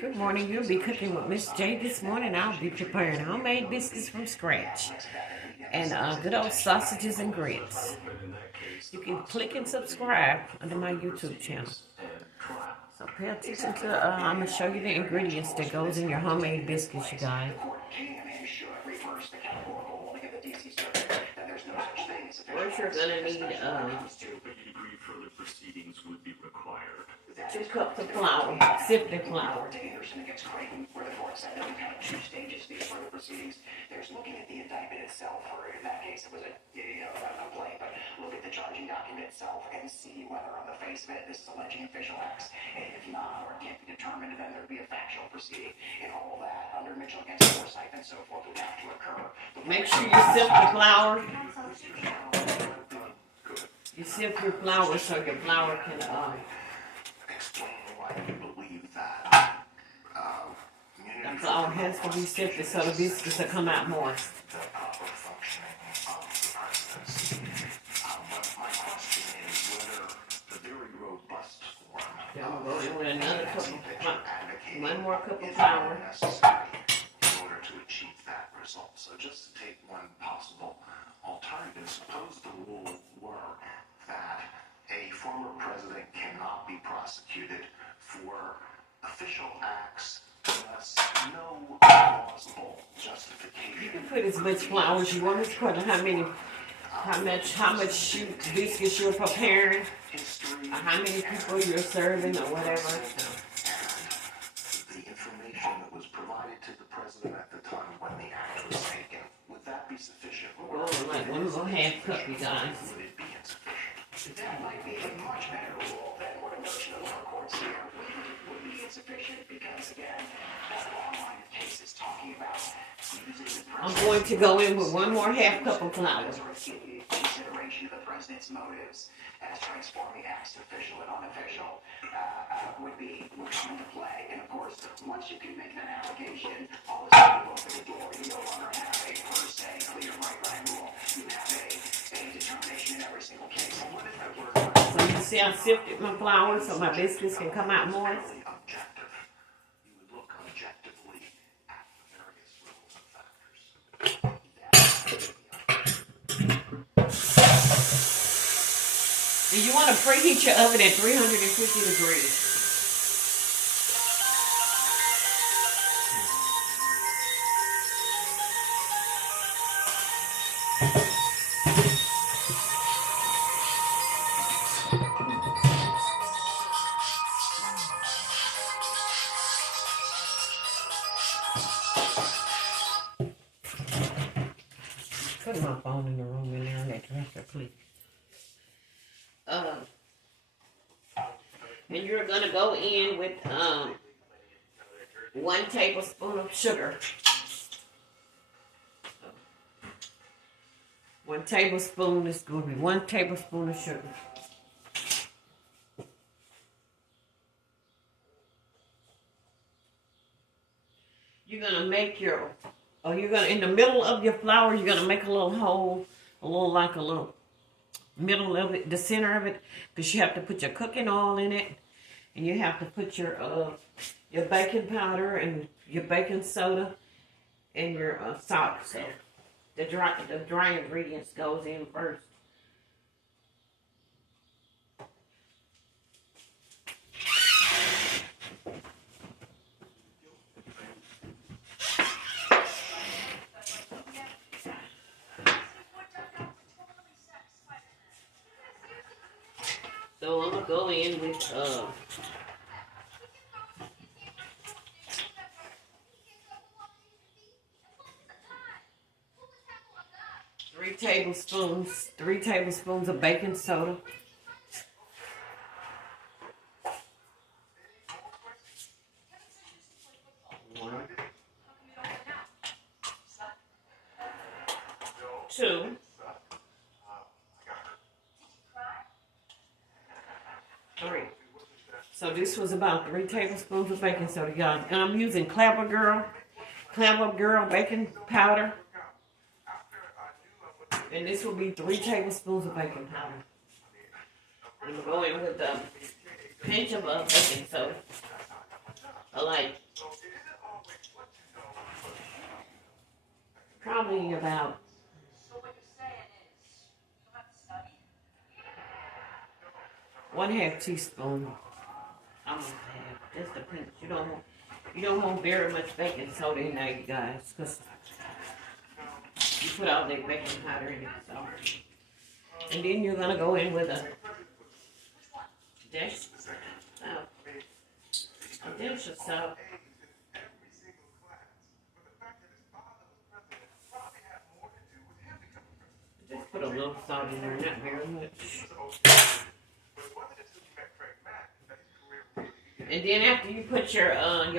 Good morning. You'll be cooking with Miss J this morning. I'll be preparing homemade biscuits from scratch and good old sausages and grits. You can click and subscribe under my YouTube channel. So pay attention to, I'm going to show you the ingredients that goes in your homemade biscuits, you guys. First, you're going to need 2 cups of flour, sifted flour. There's looking at the indictment itself, or in that case it was a complaint, but look at the charging document itself and see whether on the face of it this is alleging official acts, and if not, or it can't be determined, then there'd be a factual proceeding, and all that under Mitchell against Forsyth and so forth would have to occur. Make sure you sift the flour. You sift your flour so your flour can explain why you believe that. The flour has to be sifted so the biscuits will come out moist. The proper functioning of the presidency. My question is whether the very robust form. Yeah, I'm going to go in with another cup of, one more cup of flour. In order to achieve that result. So just to take one possible alternative, suppose the rule were that a former president cannot be prosecuted for official acts unless no plausible justification. You can put as much flour as you want. It's according to how much biscuits you're preparing, or how many people you're serving, or whatever. The information that was provided to the president at the time when the act was taken, would that be sufficient? Well, like 1 1/2 cup, you guys. Would it be insufficient? That might be a much better rule than what a notion of our courts here would be insufficient because, again, that long line of cases talking about using the I'm going to go in with 1 more 1/2 cup of flour. Consideration of the president's motives as transforming acts official and unofficial would come into play. And of course, once you can make that allegation, all this will open the door. You no longer have a per se clear right rule. You have a determination in every single case. So what if that were? So you see I sifted my flour so my biscuits can come out moist. Objective. You would look objectively at the various rules and factors. And you want to preheat your oven at 350 degrees. Put my phone in the room in there and that dresser, please. And you're going to go in with 1 tablespoon of sugar. 1 tablespoon is going to be 1 tablespoon of sugar. You're going to make your, in the middle of your flour, you're going to make a little hole, a little middle of it, the center of it, because you have to put your cooking oil in it, and you have to put your baking powder and your baking soda and your salt. So the dry ingredients goes in first. So I'm going to go in with 3 tablespoons of baking soda. 2. So this was about 3 tablespoons of baking soda, y'all. And I'm using Clever Girl baking powder. And this will be 3 tablespoons of baking powder. I'm going to go in with pinch of baking soda. Like probably about 1/2 teaspoon. Almost half. Just a pinch. You don't want very much baking soda in there, you guys, because you put all that baking powder in it. So, and then you're gonna go in with a dish of salt. Just put a little salt in there, not very much. And then after you put your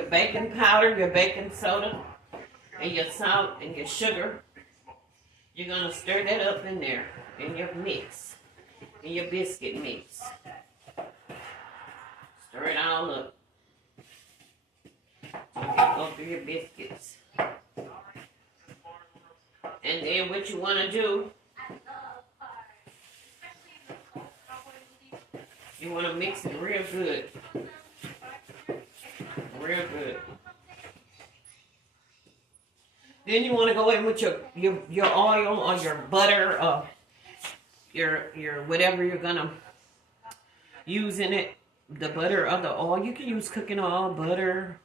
baking powder, your baking soda, and your salt and your sugar, you're gonna stir that up in there in your mix, in your biscuit mix. Stir it all up. Go through your biscuits. And then what you wanna do, you wanna mix it real good. Real good. Then you want to go in with your oil or your butter or your whatever you're gonna use in it. The butter or the oil. You can use cooking oil, butter.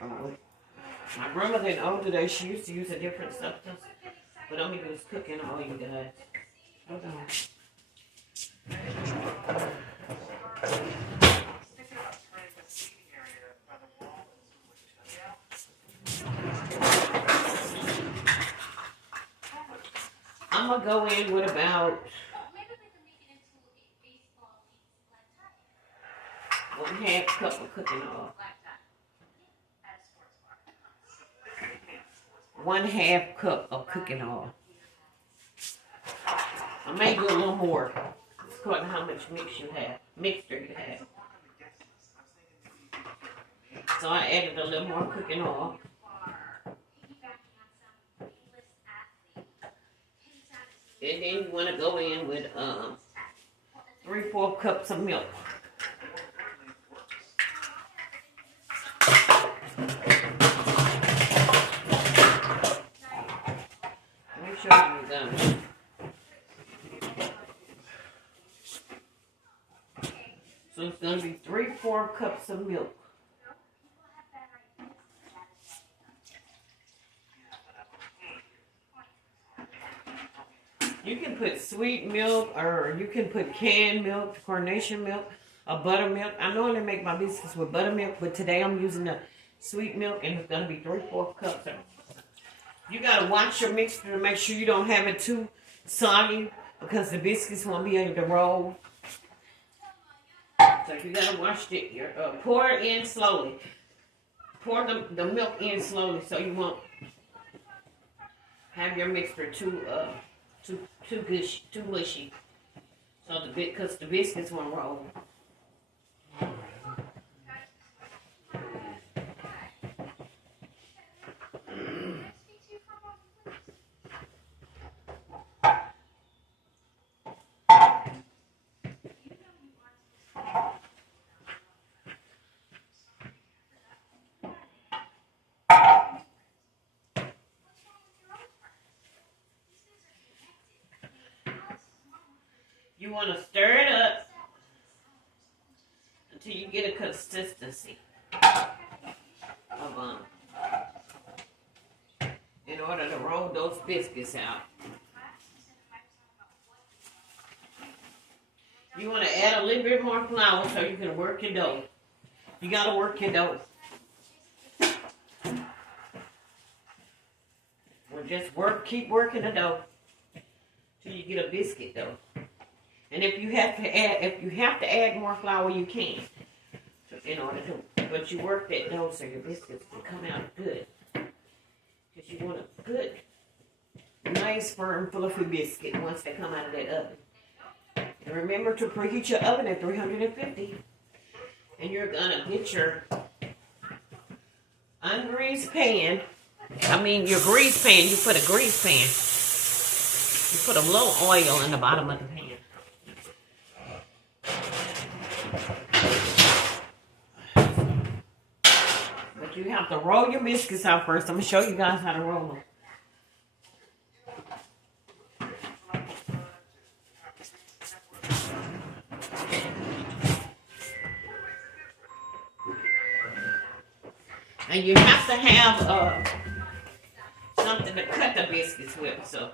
My grandmother in older days, she used to use a different substance, but I'm gonna use cooking oil, you guys. Hold on. I'm gonna go in with about 1/2 cup of cooking oil. 1/2 cup of cooking oil. I may do a little more, according to how much mixture you have. So I added a little more cooking oil. And then you want to go in with 3/4 cups of milk. Let me show you guys. So it's going to be 3/4 cups of milk. You can put sweet milk, or you can put canned milk, carnation milk, or buttermilk. I normally make my biscuits with buttermilk, but today I'm using the sweet milk, and it's going to be 3/4 cups. You got to watch your mixture to make sure you don't have it too soggy, because the biscuits won't be able to roll. So you got to watch it. Pour it in slowly. Pour the milk in slowly so you won't have your mixture too mushy. So because the biscuits won't roll. You want to stir it up until you get a consistency of in order to roll those biscuits out. You want to add a little bit more flour so you can work your dough. You got to work your dough. Or just keep working the dough till you get a biscuit dough. And if you have to add more flour, you can. In order to, but you work that dough so your biscuits can come out good. Because you want a good, nice, firm, fluffy biscuit once they come out of that oven. And remember to preheat your oven at 350. And you're gonna get your ungreased pan. Your grease pan. You put a grease pan. You put a little oil in the bottom of the pan. you have to roll your biscuits out first. I'm going to show you guys how to roll them. And you have to have something to cut the biscuits with. So,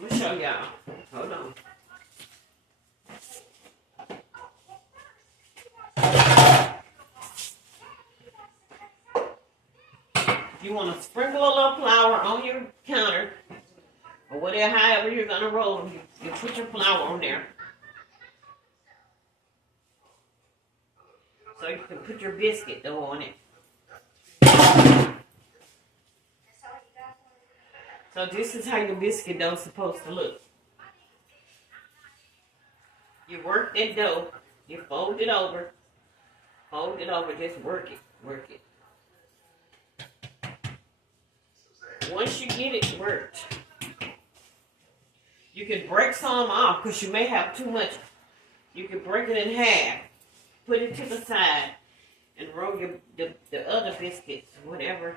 let me show y'all. Hold on. You want to sprinkle a little flour on your counter, or whatever, however you're going to roll them. You put your flour on there. So you can put your biscuit dough on it. So this is how your biscuit dough is supposed to look. You work that dough, you fold it over, just work it. Once you get it worked, you can break some off because you may have too much. You can break it in half, put it to the side, and roll the other biscuits, whatever.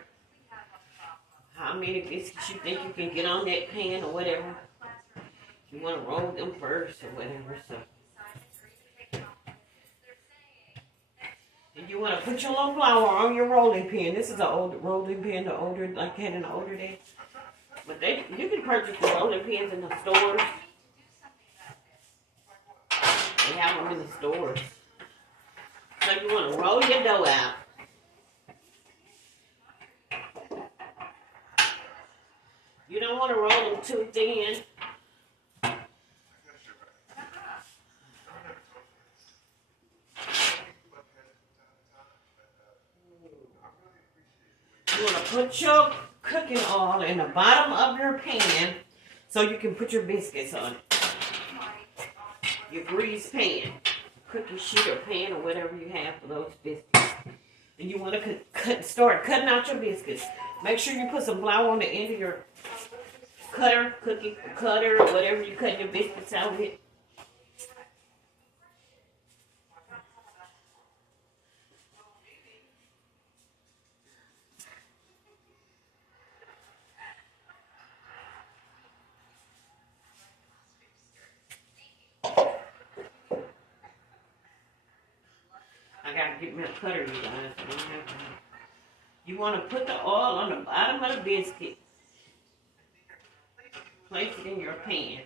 How many biscuits you think you can get on that pan or whatever. You want to roll them first or whatever. So, and you want to put your little flour on your rolling pin. This is an old rolling pin, the older, like had in the older days. But you can purchase the rolling pins in the stores. They have them in the stores. So you want to roll your dough out. You don't want to roll them too thin. You want to put your cooking oil in the bottom of your pan so you can put your biscuits on it. Your grease pan, cookie sheet or pan or whatever you have for those biscuits. And you want to start cutting out your biscuits. Make sure you put some flour on the end of your cookie cutter, or whatever you cut your biscuits out with. I gotta get me a cutter, you guys. You want to put the oil on the bottom of the biscuit. Place it in your pan.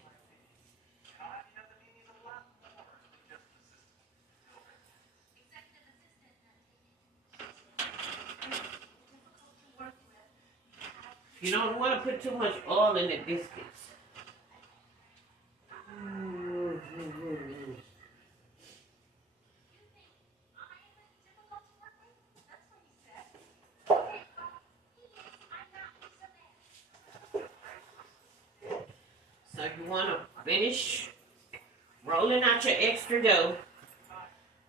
You don't want to put too much oil in the biscuits. So you want to finish rolling out your extra dough,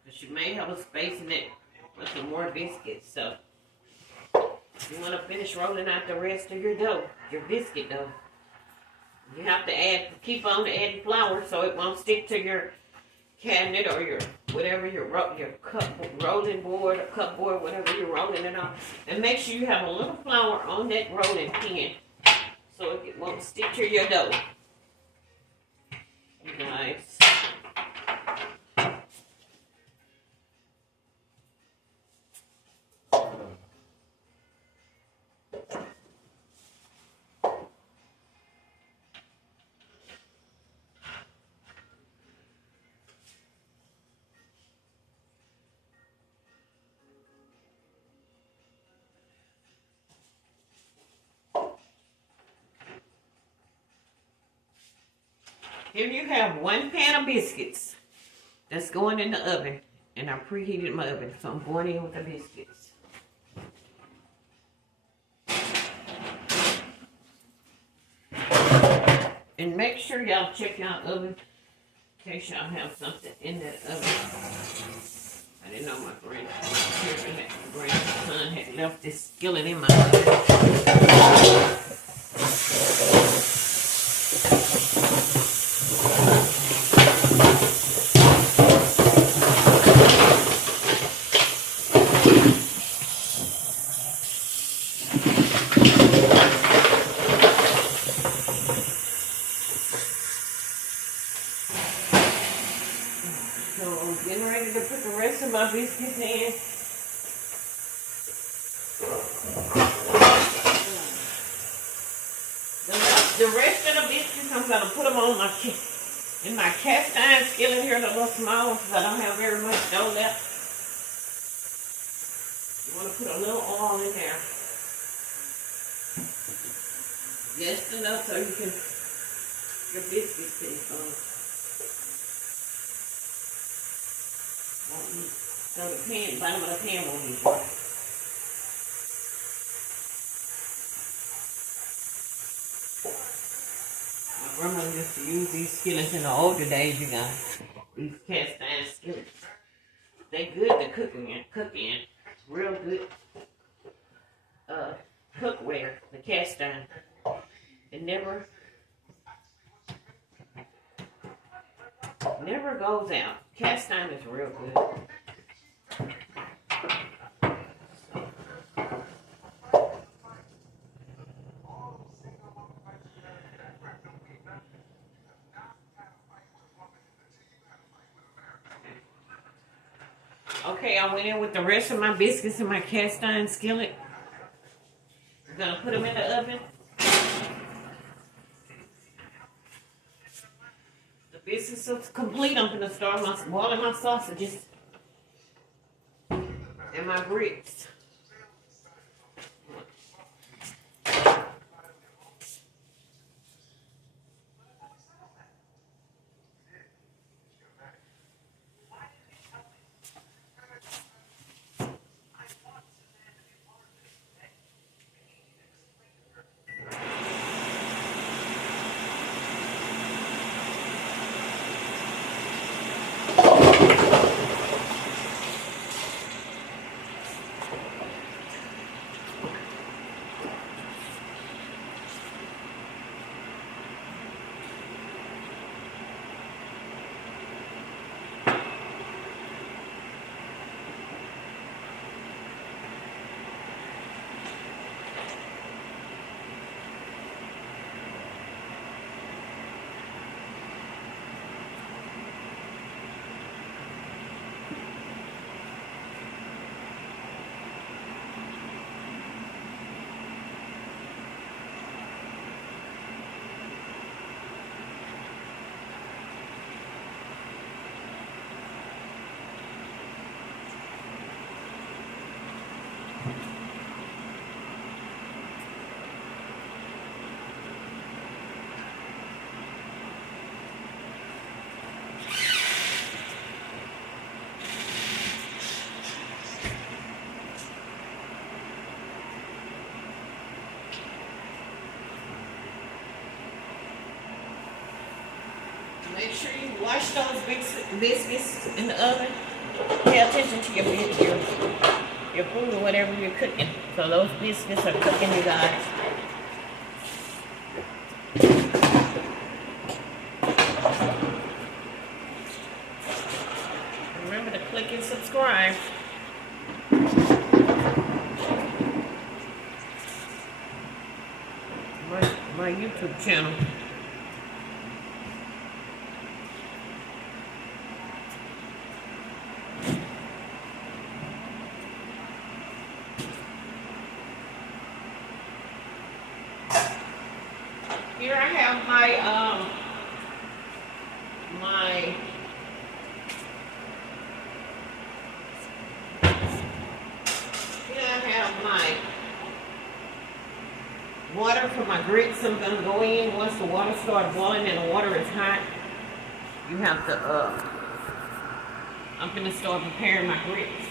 because you may have a space in it with some more biscuits. So you want to finish rolling out the rest of your dough, your biscuit dough. You have to keep on adding flour so it won't stick to your cabinet or your whatever your rolling board or cupboard, whatever you're rolling it on. And make sure you have a little flour on that rolling pin so it won't stick to your dough. Nice. Here you have one pan of biscuits that's going in the oven. And I preheated my oven, so I'm going in with the biscuits. And make sure y'all check y'all oven in case y'all have something in that oven. I didn't know my grandson had left this skillet in my oven. I'm getting ready to put the rest of my biscuits in. The rest of the biscuits, I'm going to put them on in my cast iron skillet here, the little small ones, because I don't have very much dough left. You want to put a little oil in there. Just enough so your biscuits can so the bottom of the pan won't be dry. My grandmother used to use these skillets in the older days, you guys. These cast iron skillets. They're good to cook in. Real good cookware, the cast iron. It never goes out. Cast iron is real good. Okay, I went in with the rest of my biscuits in my cast iron skillet. I'm gonna put them in the oven. The biscuits are complete. I'm gonna start boiling my sausages and my grits. Make sure you wash those biscuits in the oven. Pay attention to your food or whatever you're cooking. So those biscuits are cooking, you guys. Remember to click and subscribe. My YouTube channel. Here I have my water for my grits. I'm gonna go in once the water starts boiling and the water is hot. You have to I'm gonna start preparing my grits.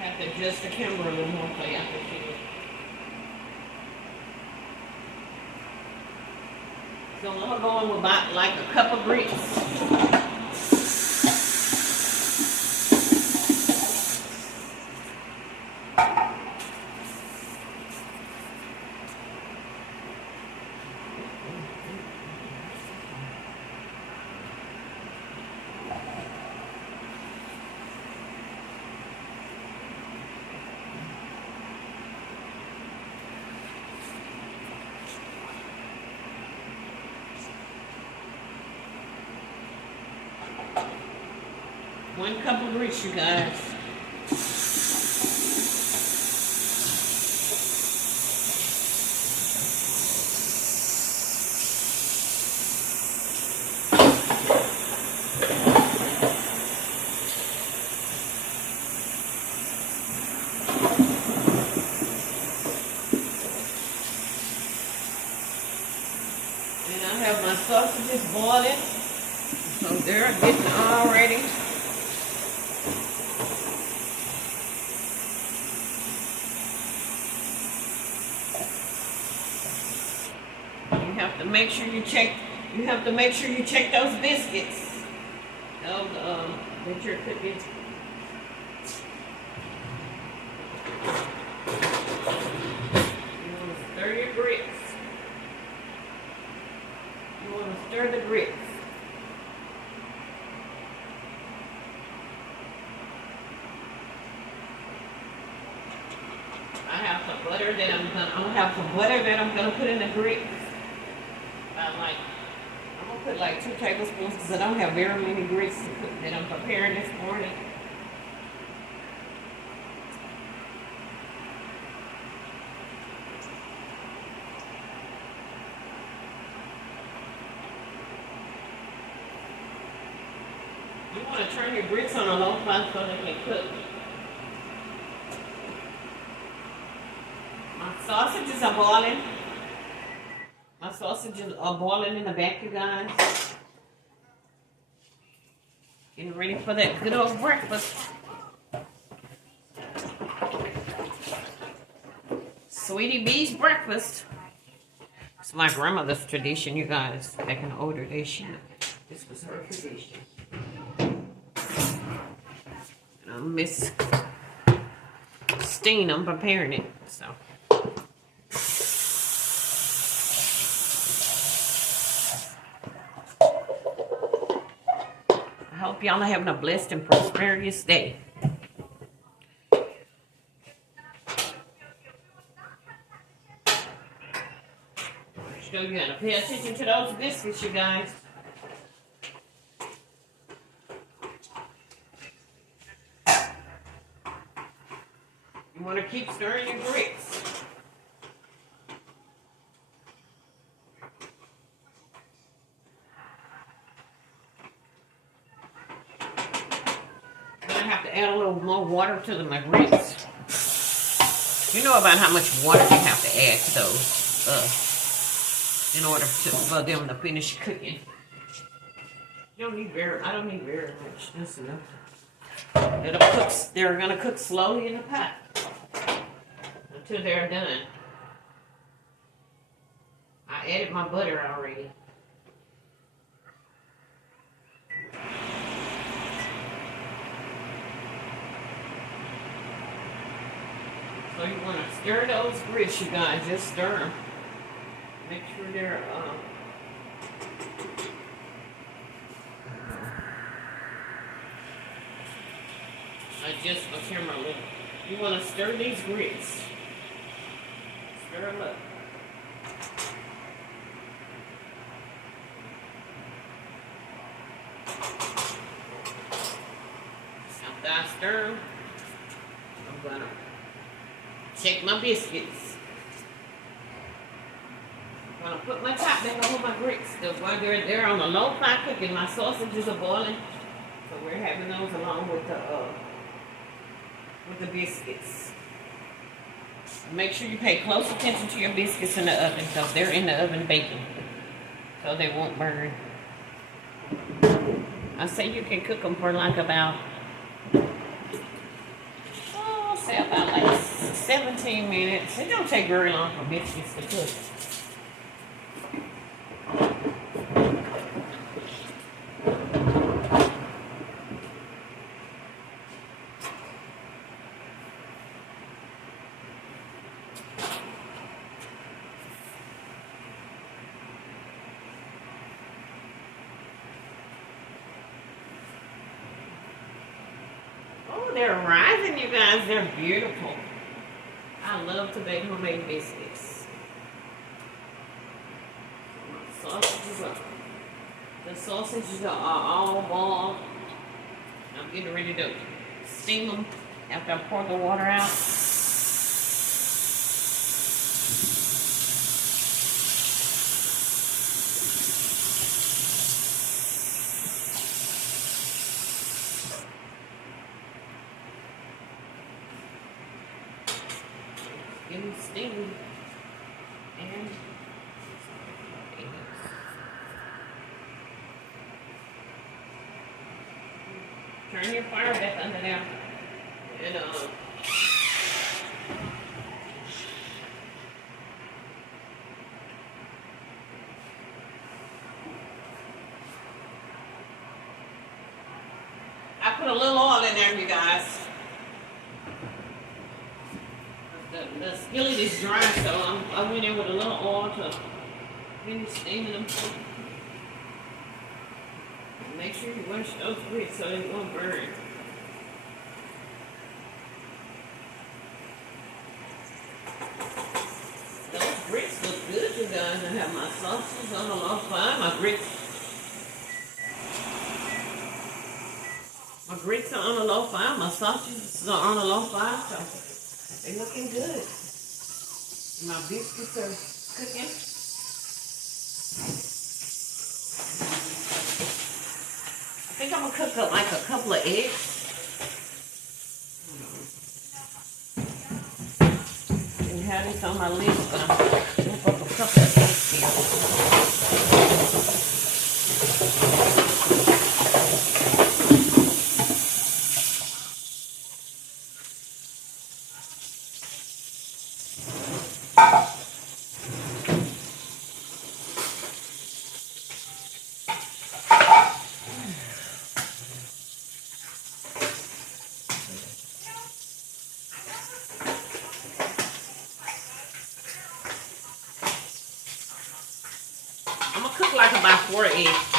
Have to adjust the camera a little more so y'all can see it. So I'm going with about like a cup of grits. 1 cup of grits, you guys. And I have my sausages boiling. So they're getting all ready. You have to make sure you check. You have to make sure you check those biscuits. Those that you're cooking. You want to stir your grits. You want to stir the grits. I have some butter that I'm gonna put in the grits. I'm gonna put like 2 tablespoons because I don't have very many grits to cook that I'm preparing this morning. You want to turn your grits on a low fire so they can cook. My sausages are boiling. My sausages are boiling in the back, you guys. Getting ready for that good old breakfast. Sweetie B's breakfast. It's my grandmother's tradition, you guys. Back in the older days, this was her tradition. And Miss Steen, I'm preparing it, so. I hope y'all are having a blessed and prosperous day. So you gotta pay attention to those biscuits, you guys. You want to keep stirring your grits. Then I have to add a little more water to my grits. You know about how much water you have to add to those in order for them to finish cooking. You don't need I don't need very much. That's enough. They're gonna cook slowly in the pot until they're done. I added my butter already. So you want to stir those grits, you guys. Just stir them. Make sure they're adjust my camera a little. You want to stir these grits. Stir them up. After I stir them, I'm gonna check my biscuits. I'm gonna put my top back over my grits. While they're on a low fire cooking, my sausages are boiling. So we're having those along with the biscuits. Make sure you pay close attention to your biscuits in the oven, because they're in the oven baking, so they won't burn. I say you can cook them for like about, say about like 17 minutes. It don't take very long for biscuits to cook. They're rising, you guys. They're beautiful. I love to bake homemade biscuits. The sausages are all boiled. I'm getting ready to steam them after I pour the water out. Getting steamed and turn your fire back under there and I put a little oil in there, you guys. The skillet is dry, so I went in with a little oil to finish steaming them. Make sure you wash those grits so they won't burn. Those grits look good, you guys. I have my sausages on a low fire. My grits are on a low fire. My sausages are on a low fire, so they're looking good. My biscuits are cooking. I think I'm gonna cook up like a couple of eggs. Didn't have this on my list, but I'm gonna whip up a couple of eggs here. I'm gonna cook like about 4 eggs.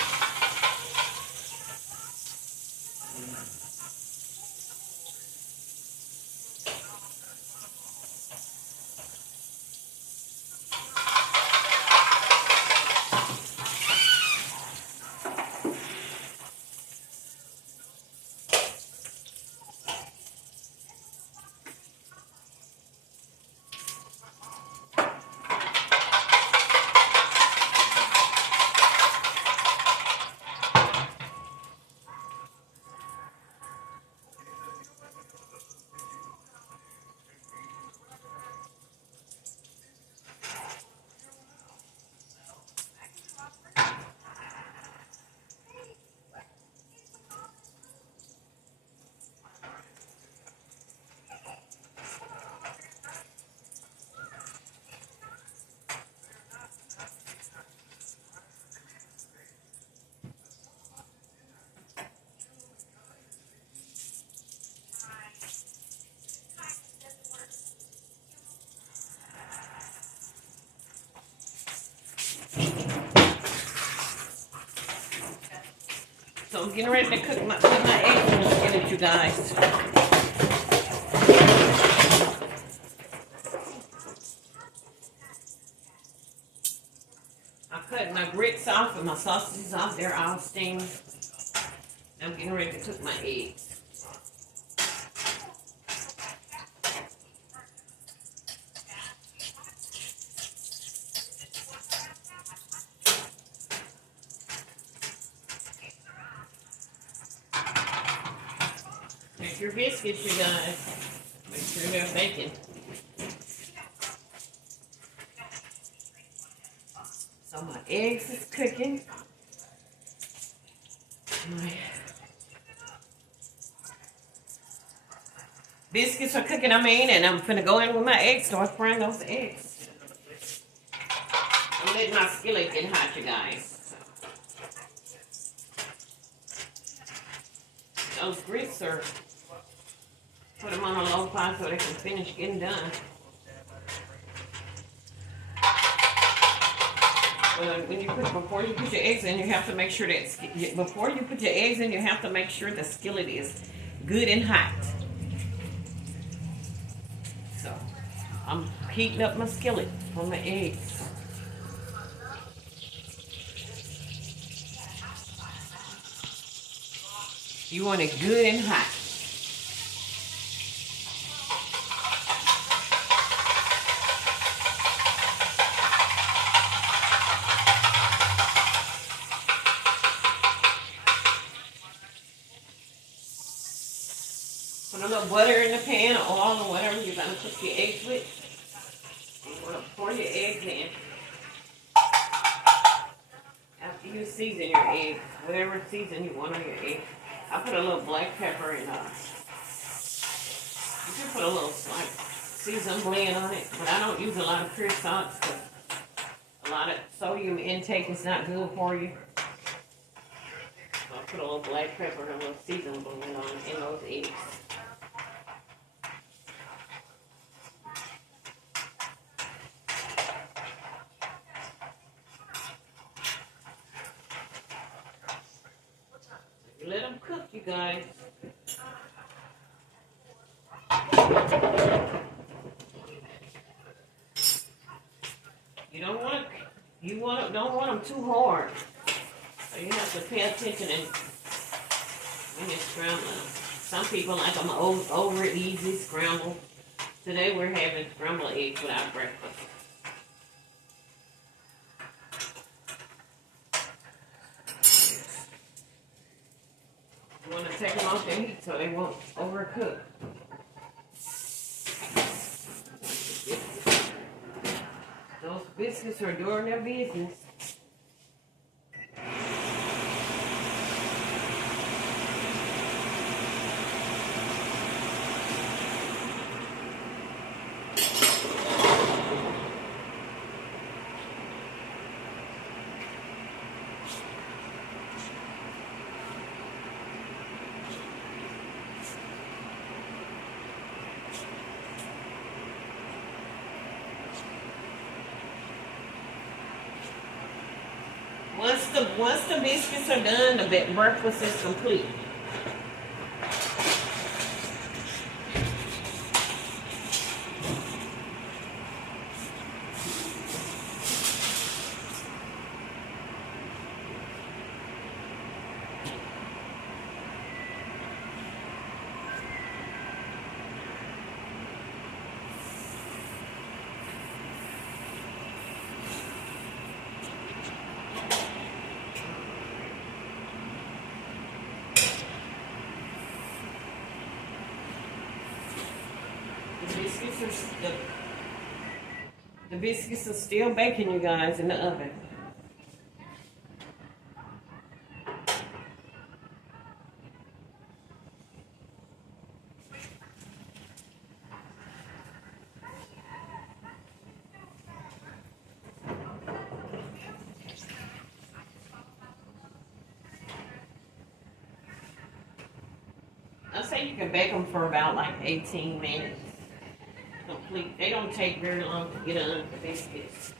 So I'm getting ready to put my eggs in the skillet, you guys. I cut my grits off and my sausages off. They're all steamed. I'm getting ready to cook my eggs. Make your biscuits, you guys. Make sure they're baking. So my eggs is cooking. My biscuits are cooking, and I'm finna go in with my eggs, start frying those eggs. I'm letting my skillet get hot, you guys. Those grits are, put them on a low fire so they can finish getting done. When you before you put your eggs in, you have to make sure that before you put your eggs in, you have to make sure the skillet is good and hot. So I'm heating up my skillet for my eggs. You want it good and hot. Put a little butter in the pan, or oil, or whatever you're gonna cook your eggs with. You wanna pour your eggs in. After you season your eggs, whatever season you want on your eggs. I put a little black pepper in. You can put a little like seasoned blend on it, but I don't use a lot of crisp sauce because a lot of sodium intake is not good for you. So I put a little black pepper and a little seasoned blend on in those eggs. Let them cook, you guys. Don't want them too hard. So you have to pay attention when you're scrambling them. Some people like them over easy scrambled. Today we're having scrambled eggs without breakfast. You want to take them off the heat so they won't overcook. Those biscuits are doing their business. Once the biscuits are done, the breakfast is complete. The biscuits are still baking, you guys, in the oven. I say you can bake them for about like 18 minutes. Complete. They don't take very long to get on the biscuits.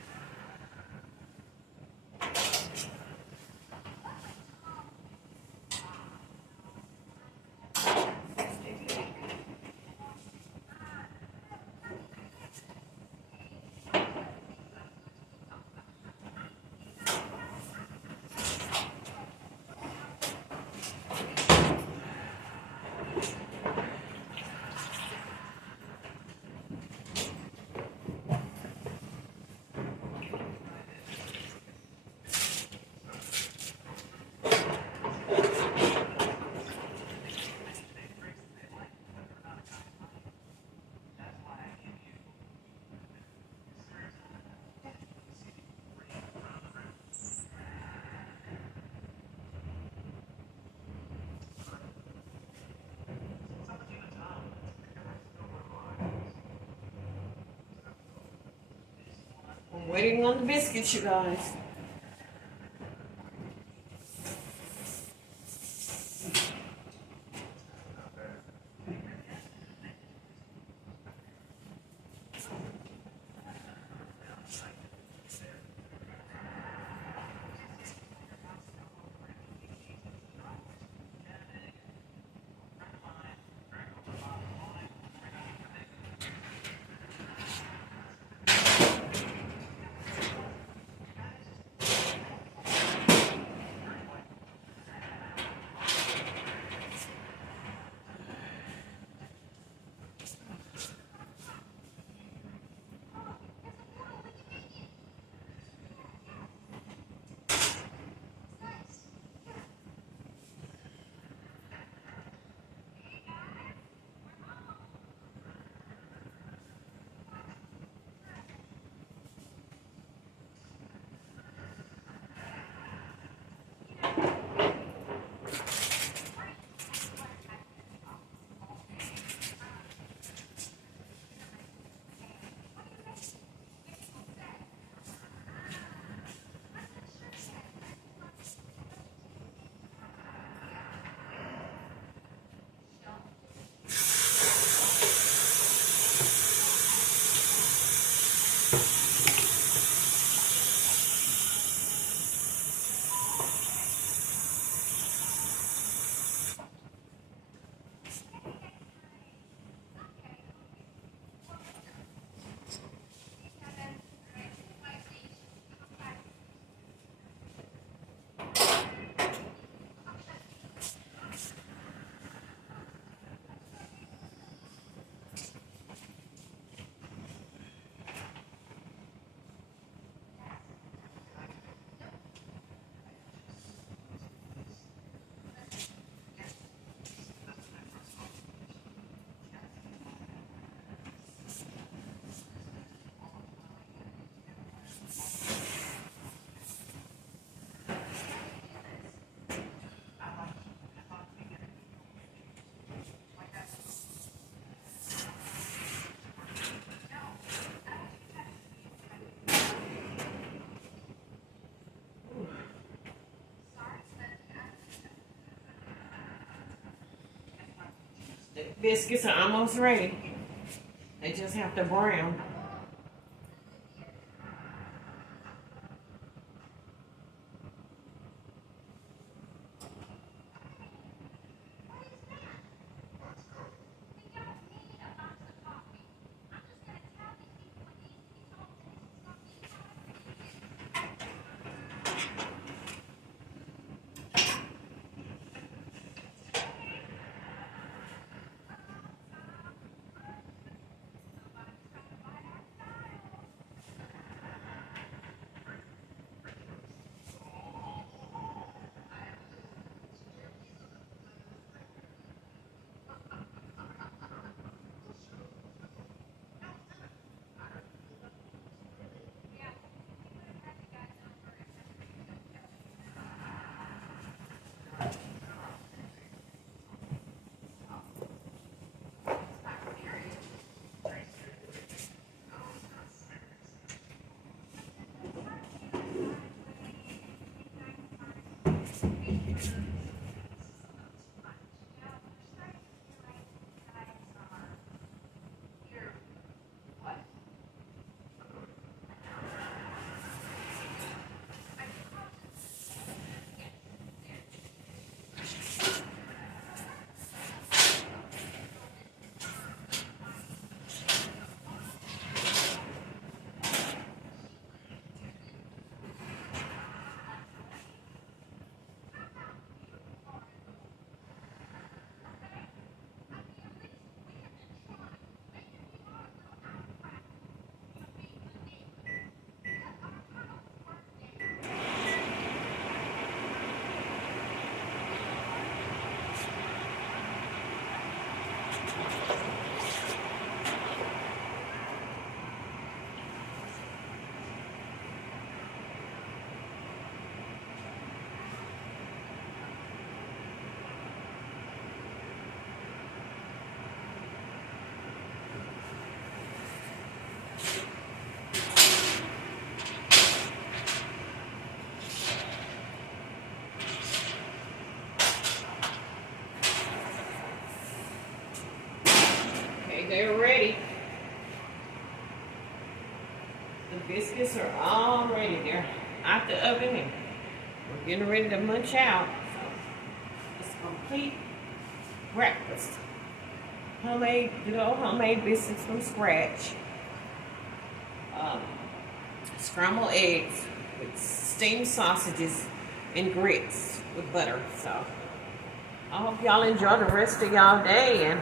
I'm waiting on the biscuits, you guys. The biscuits are almost ready. They just have to brown. They're ready. The biscuits are all ready. They're out the oven and we're getting ready to munch out. So it's a complete breakfast. Homemade, good old homemade biscuits from scratch. Scrambled eggs with steamed sausages and grits with butter. So I hope y'all enjoy the rest of y'all day and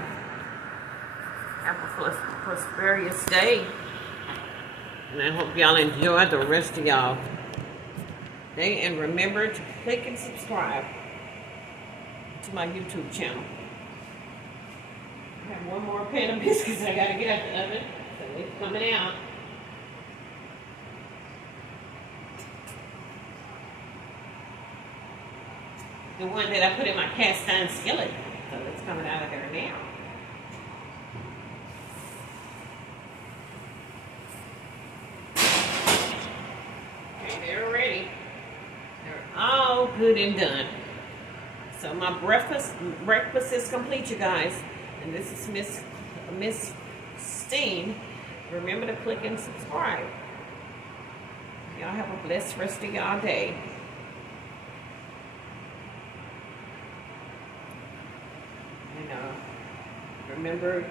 have a prosperous day. And I hope y'all enjoy the rest of y'all day. And remember to click and subscribe to my YouTube channel. I have one more pan of biscuits I gotta get out the oven. So it's coming out. The one that I put in my cast iron skillet. So it's coming out of there now. They're ready. They're all good and done. So my breakfast is complete, you guys. And this is Miss Steen. Remember to click and subscribe. Y'all have a blessed rest of y'all day. And remember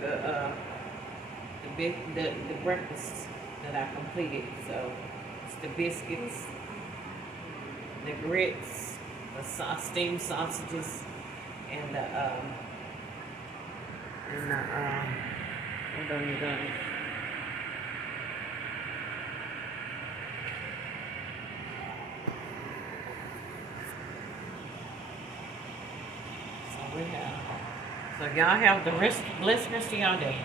the breakfast that I completed. So it's the biscuits, the grits, the steamed sausages, and the hold on, you guys. So y'all have the blessed rest of y'all day.